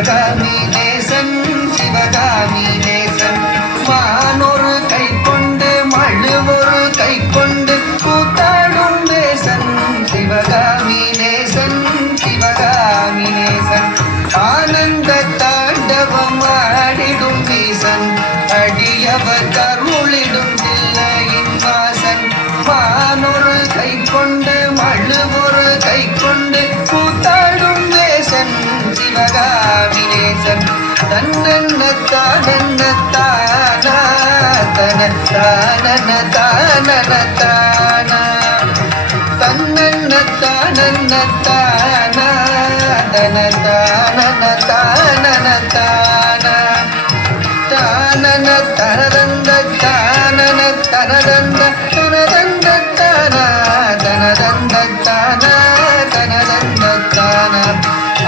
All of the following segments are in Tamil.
சிவகாமி நேசன் சிவகாமி நேசன் மானொரு கை கொண்டு மழுவொரு கை கொண்டு கூத்தாடும் நேசன் சிவகாமி நேசன் சிவகாமி நேசன் ஆனந்த தாண்டவம் ஆடிடும் வீசன் அடியவர் கருளிடும் தில்லையின் வாசன் மானொரு கை கொண்டு மழுவொரு கை கொண்டு கூத்தாடும் நேசன் சிவகாமி நேசன் தன்னன்ன தானன்ன தானா தன தானன தானன தானா தன்னன்ன தானன்ன தானா தன தானன தானன தானா தானன தனதந்த தானன தனதந்த தனதந்த தானா தனதந்த தானா தனதந்த தானா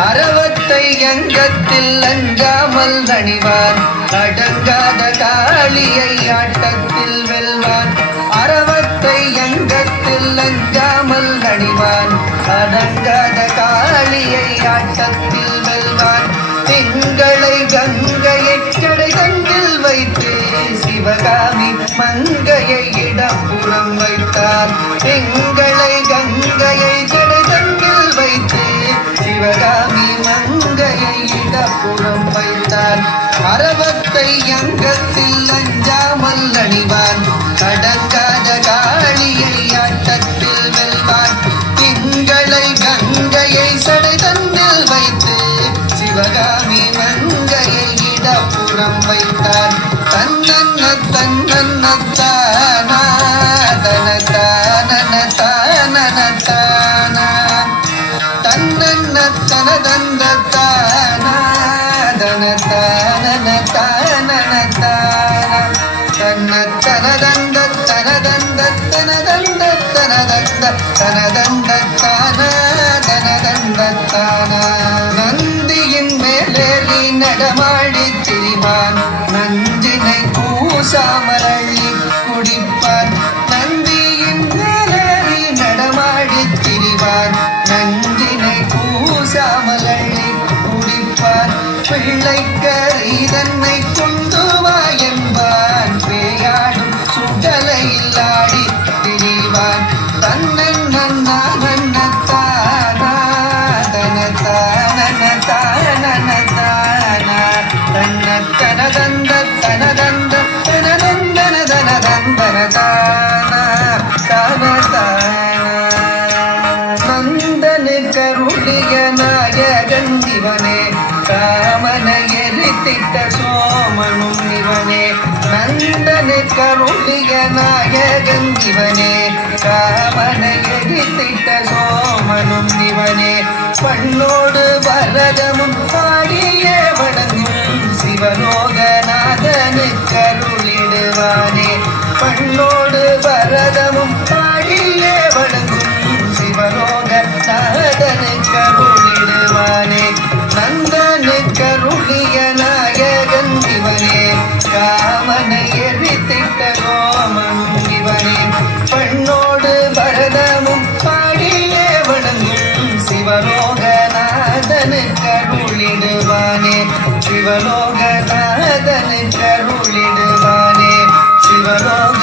அறவத்தை அங்கத்தில் அஞ்சாமல் அணிவான் அடங்காத காளியை ஆட்டத்தில் வெல்வான் அறவத்தை அங்கத்தில் அஞ்சாமல் அணிவான் அடங்காத காளியை ஆட்டத்தில் வெல்வான் திங்களை கங்கையை கடை தங்கில் வைத்து சிவகாமி மங்கையை இடப்புறம் வைத்தார் திங்களை கங்கையை கடை தங்கில் வைத்து சிவகாமி மங்கையை இடப்புறம் வைத்தார் அறவத்தை அங்கத்தில் அஞ்சாமல் அணிவான் அடங்காத காளியை ஆட்டத்தில் வெல்வான் திங்களை கங்கையை சடை தன்னில் வைத்து சிவகாமி மங்கையை இடப்புறம் வைத்தார் தன்னன்ன தன்னன்ன தானா தன தானன தானன தானா தன்னன்ன தனதந்த தானா தன தானன தானன தானா தன்ன தனதந்த தனதந்த தனதந்த தனதந்த தனதந்த தானா தனதந்த தானா நந்தியின் மேலேறி நடமாடி திரிவான் நஞ்சினை பூசாமல் அள்ளி குடிப்பான் நந்தியின் மேலேறி நடமாடி திரிவான் நஞ்சினை பூசாமல் அள்ளி குடிப்பான் பிள்ளைக்கரை தன்னை கொண்டு வா என்பான் பேயாடும் சுடலையில் ஆடி திரிவான் தன்னன்ன தானா தன தானன தானன தானா தன்ன தனதந்த தனதந்த தனதந்தன தனதந்தன தானா தான தானா நந்தனு கருளிய நாயகன் இவனே காமனை எரித்திட்ட சோமனும் இவனே நந்தனு கருளிய நாயகன் இவனே காமனை எரித்திட்ட சோமனும் இவனே பண்ணோடு வரதமும் பாடியே வணங்கும் சிவலோகநாதனு கருளிடுவானே பண்ணோடு வரதமும் பாடியே வணங்கும் சிவலோகநாதனு கருளிடுவானே நந்தனு கருளிய நாயகன் இவனே காமனை எரித்திட்ட கோமனும் இவனே பண்ணோடு பரதமும் பாடியே வணங்கும் சிவலோகநாதனு கருளிடுவானே சிவலோகநாதனு கருளிடுவானே சிவலோக